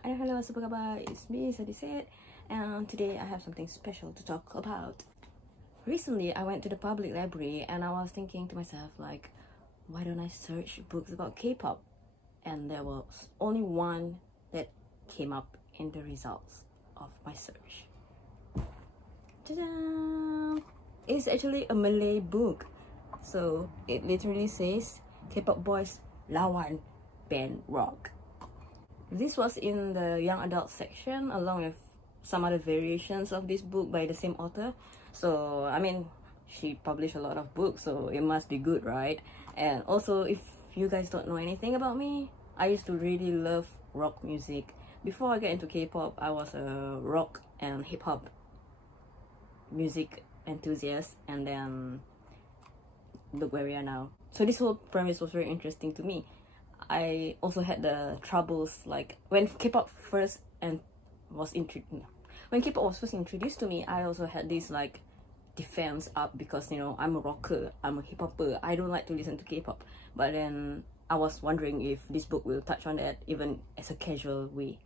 Hello, apa khabar? It's me, Sadisat, and today I have something special to talk about. Recently, I went to the public library and I was thinking to myself, like, why don't I search books about K-pop? And there was only one that came up in the results of my search. Ta-da! It's actually a Malay book. So it literally says K-pop boys lawan band rock. This was in the young adult section along with some other variations of this book by the same author. So I mean, she published a lot of books, so it must be good, right? And also, if you guys don't know anything about me, I used to really love rock music. Before I get into K-pop, I was a rock and hip-hop music enthusiast, and then look where we are now. So this whole premise was very interesting to me. I also had the troubles like when K-pop was first introduced to me. I also had this like defense up because I'm a rocker, I'm a hip-hopper, I don't like to listen to K-pop. But then I was wondering if this book will touch on that even as a casual way.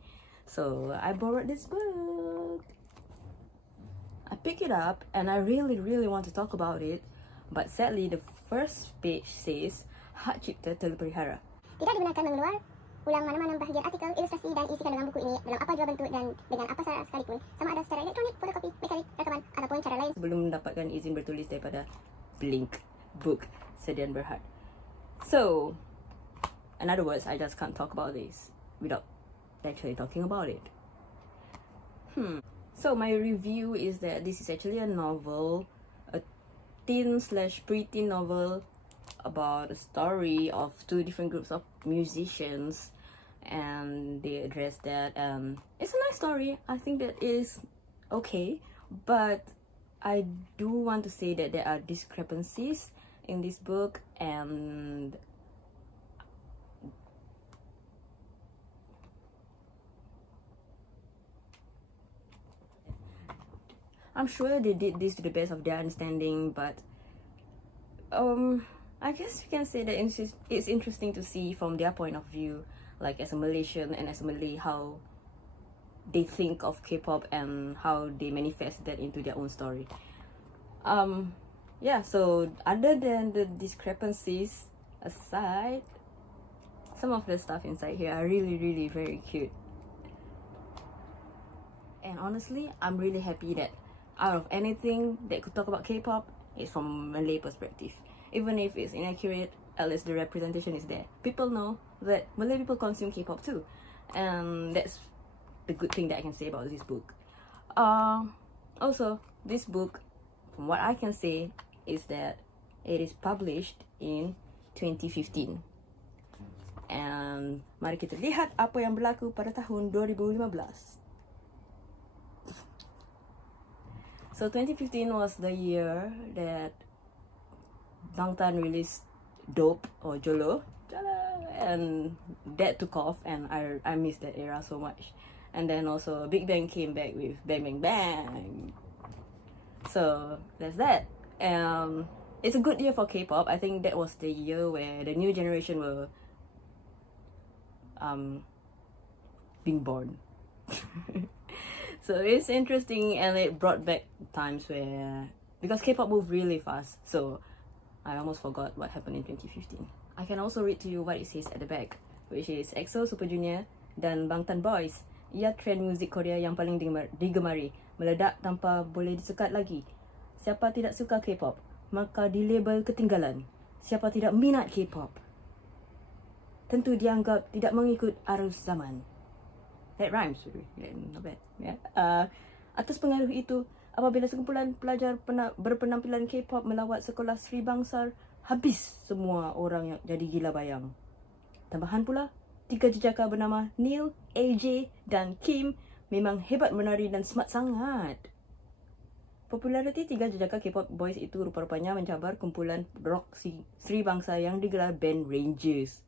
So I borrowed this book. I picked it up and I really want to talk about it, but sadly the first page says hak cipta terpelihara. Tidak dibenarkan mengeluar ulang mana-mana bahagian artikel, ilustrasi dan isikan dalam buku ini dalam apa jua bentuk dan dengan apa syarat sekalipun, sama ada secara elektronik, fotokopi, mekanik, rekaman ataupun cara lain sebelum mendapatkan izin bertulis daripada Blink Book Sedian Berhad. So, in other words, I just can't talk about this without actually talking about it. So my review is that this is actually a novel, a teen/preteen novel about a story of two different groups of musicians, and they address that. It's a nice story. I think that is okay, but I do want to say that there are discrepancies in this book, and I'm sure they did this to the best of their understanding, but I guess you can say that it's interesting to see from their point of view, like as a Malaysian and as a Malay, how they think of K-pop and how they manifest that into their own story. Yeah, so other than the discrepancies aside, some of the stuff inside here are really very cute. And honestly, I'm really happy that out of anything that could talk about K-pop, it's from Malay perspective. Even if it's inaccurate, at least the representation is there. People know that Malay people consume K-pop too, and that's the good thing that I can say about this book. Also, this book, from what I can say, is that it is published in 2015. And mari kita lihat apa yang berlaku pada tahun 2015. So 2015 was the year that Bangtan released Dope or Jolo, and that took off, and I miss that era so much. And then also Big Bang came back with Bang Bang Bang. So that's that. It's a good year for K-pop. I think that was the year where the new generation were being born. So it's interesting, and it brought back times where, because K-pop moved really fast, so I almost forgot what happened in 2015. I can also read to you what it says at the back, which is EXO, Super Junior, dan Bangtan Boys. Ia trend muzik Korea yang paling digemari, meledak tanpa boleh disekat lagi. Siapa tidak suka K-pop, maka dilabel ketinggalan. Siapa tidak minat K-pop, tentu dianggap tidak mengikut arus zaman. That rhymes, yeah, not bad. Yeah. Atas pengaruh itu, apabila sekumpulan pelajar berpenampilan K-pop melawat sekolah Sri Bangsar, habis semua orang yang jadi gila bayang. Tambahan pula, 3 jejaka bernama Neil, AJ dan Kim memang hebat menari dan smart sangat. Populariti 3 jejaka K-pop boys itu rupa-rupanya mencabar kumpulan rock Sri Bangsar yang digelar band Rangers.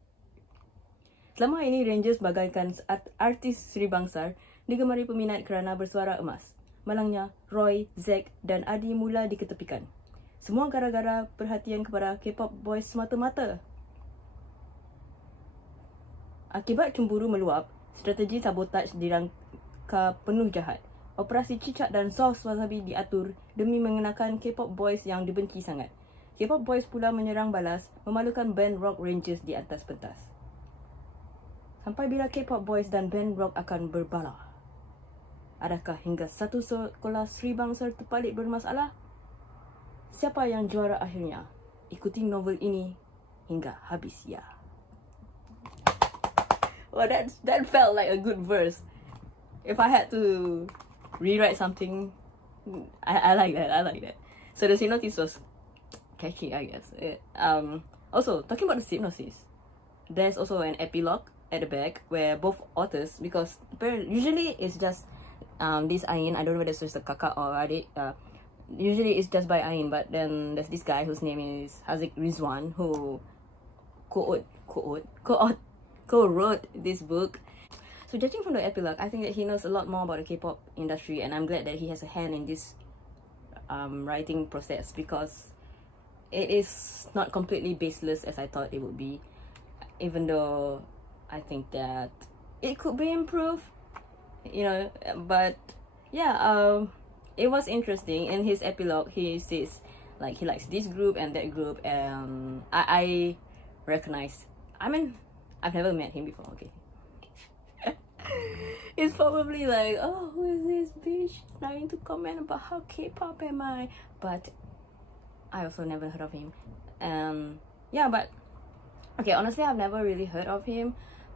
Selama ini Rangers bagaikan artis Sri Bangsar digemari peminat kerana bersuara emas. Malangnya, Roy, Zack dan Adi mula diketepikan. Semua gara-gara perhatian kepada K-pop boys semata-mata. Akibat cemburu meluap, Strategi sabotaj dirangka penuh jahat. Operasi cicak dan sos wasabi diatur demi mengenakan K-pop boys yang dibenci sangat. K-pop boys pula menyerang balas, memalukan band rock Rangers di atas pentas. Sampai bila K-pop boys dan band rock akan berbala? Adakah hingga satu sekolah Sri Bangsa terpalit bermasalah? Siapa yang juara akhirnya? Ikuti novel ini hingga habis ya. Well, that felt like a good verse. If I had to rewrite something, I like that. I like that. So the synopsis was catchy, I guess. Also, talking about the synopsis, there's also an epilogue at the back where both authors, because usually it's just this Ain, I don't know whether it's just a kakak or adik. Usually it's just by Ain, but then there's this guy whose name is Haziq Rizwan who co-wrote this book. So judging from the epilogue, I think that he knows a lot more about the K-pop industry, and I'm glad that he has a hand in this writing process, because it is not completely baseless as I thought it would be, even though I think that it could be improved, you know. But yeah, it was interesting. In his epilogue, he says like he likes this group and that group, and I recognize. I mean, I've never met him before. Okay. It's probably like, oh, who is this bitch trying to comment about how K-pop am I? But I also never heard of him. Yeah, but okay, honestly, I've never really heard of him,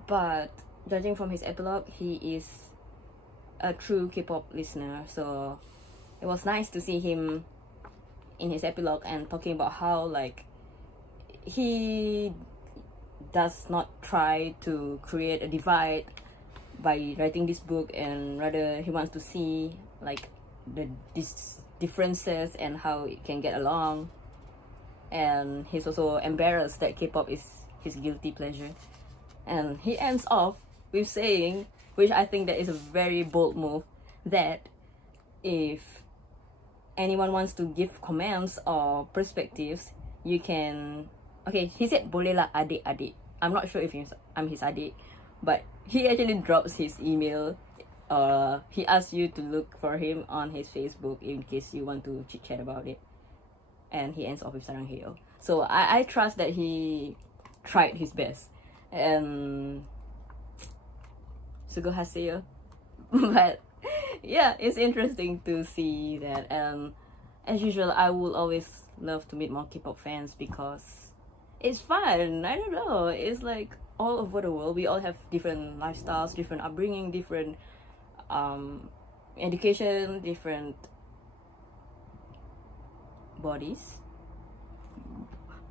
but judging from his epilogue, he is a true K-pop listener. So it was nice to see him in his epilogue and talking about how like he does not try to create a divide by writing this book, and rather he wants to see like these differences and how it can get along. And he's also embarrassed that K-pop is his guilty pleasure. And he ends off with saying, which I think that is a very bold move, that if anyone wants to give comments or perspectives, you can... Okay, he said bolehlah adik-adik. I'm not sure if I'm his adik, but he actually drops his email. He asks you to look for him on his Facebook in case you want to chit chat about it. And he ends off with sarang hayo. So I trust that he tried his best. Sugo haseyo. But yeah, it's interesting to see that. As usual, I will always love to meet more K-pop fans because it's fun. I don't know. It's like all over the world. We all have different lifestyles, different upbringing, different education, different bodies.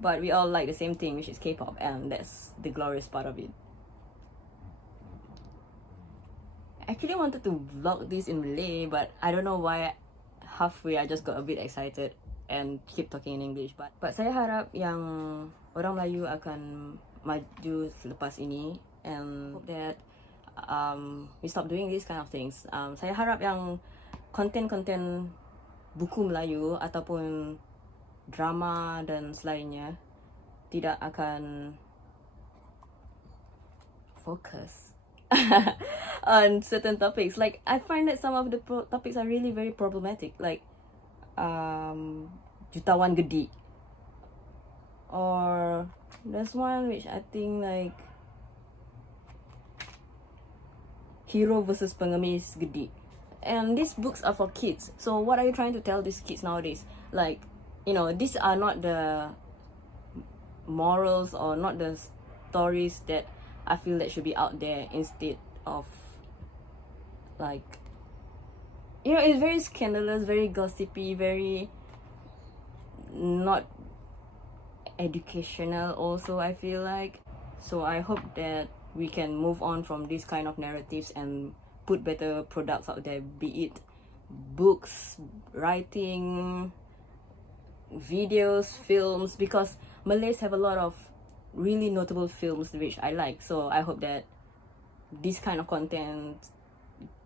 But we all like the same thing, which is K-pop, and that's the glorious part of it. I actually wanted to vlog this in Malay, but I don't know why halfway I just got a bit excited and keep talking in English. But saya harap yang orang Melayu akan maju selepas ini, and hope that we stop doing these kind of things. Saya harap yang konten-konten buku Melayu ataupun drama dan selainnya tidak akan fokus on certain topics. Like, I find that some of the topics are really very problematic, like jutawan gede, or there's one which I think like hero versus pengemis gede. And these books are for kids. So what are you trying to tell these kids nowadays? Like, you know, these are not the morals or not the stories that I feel that should be out there. Instead of like, you know, it's very scandalous, very gossipy, very not educational also, I feel like. So I hope that we can move on from these kind of narratives and put better products out there, be it books, writing, videos, films, because Malays have a lot of really notable films which I like. So I hope that this kind of content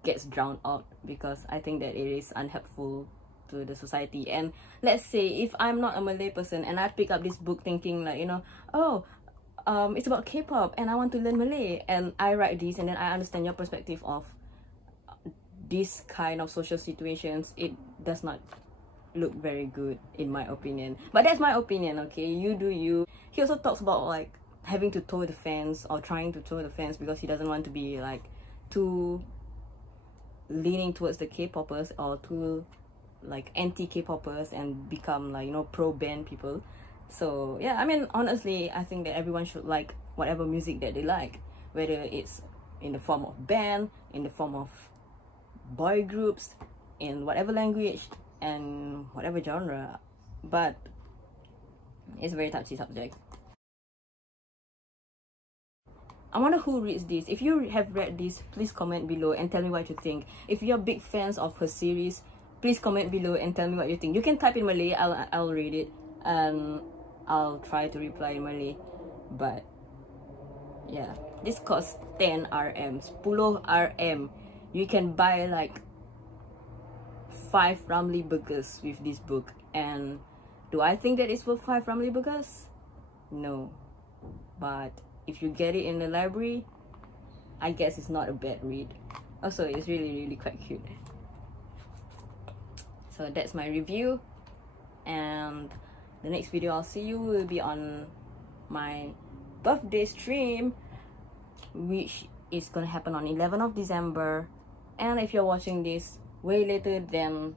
gets drowned out, because I think that it is unhelpful to the society. And let's say if I'm not a Malay person and I pick up this book thinking like, you know, oh, it's about K-pop and I want to learn Malay, and I write this and then I understand your perspective of this kind of social situations. It does not look very good in my opinion, but that's my opinion. Okay, you do you. He also talks about like having to toe the fence or trying to toe the fence because he doesn't want to be like too leaning towards the K-popers or too like anti K-popers and become like, you know, pro band people. So yeah, I mean, honestly, I think that everyone should like whatever music that they like, whether it's in the form of band, in the form of boy groups, in whatever language and whatever genre. But it's a very touchy subject. I wonder who reads this. If you have read this, please comment below and tell me what you think. If you're big fans of her series, please comment below and tell me what you think. You can type in Malay, I'll read it and I'll try to reply in Malay. But yeah, this costs 10 RM, 10 RM. You can buy like 5 Ramly burgers with this book. And do I think that it's worth 5 Ramly burgers? No. But if you get it in the library, I guess it's not a bad read. Also, it's really quite cute. So that's my review, and the next video I'll see you will be on my birthday stream, which is gonna happen on 11th of December. And if you're watching this way later than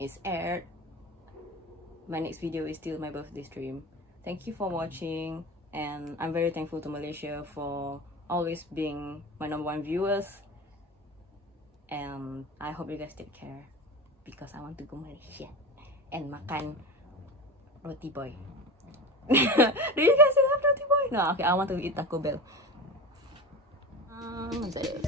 it's aired, my next video is still my birthday stream. Thank you for watching, and I'm very thankful to Malaysia for always being my #1 viewers, and I hope you guys take care because I want to go Malaysia and makan roti boy. Do you guys still have roti boy? No, okay, I want to eat Taco Bell. What's this?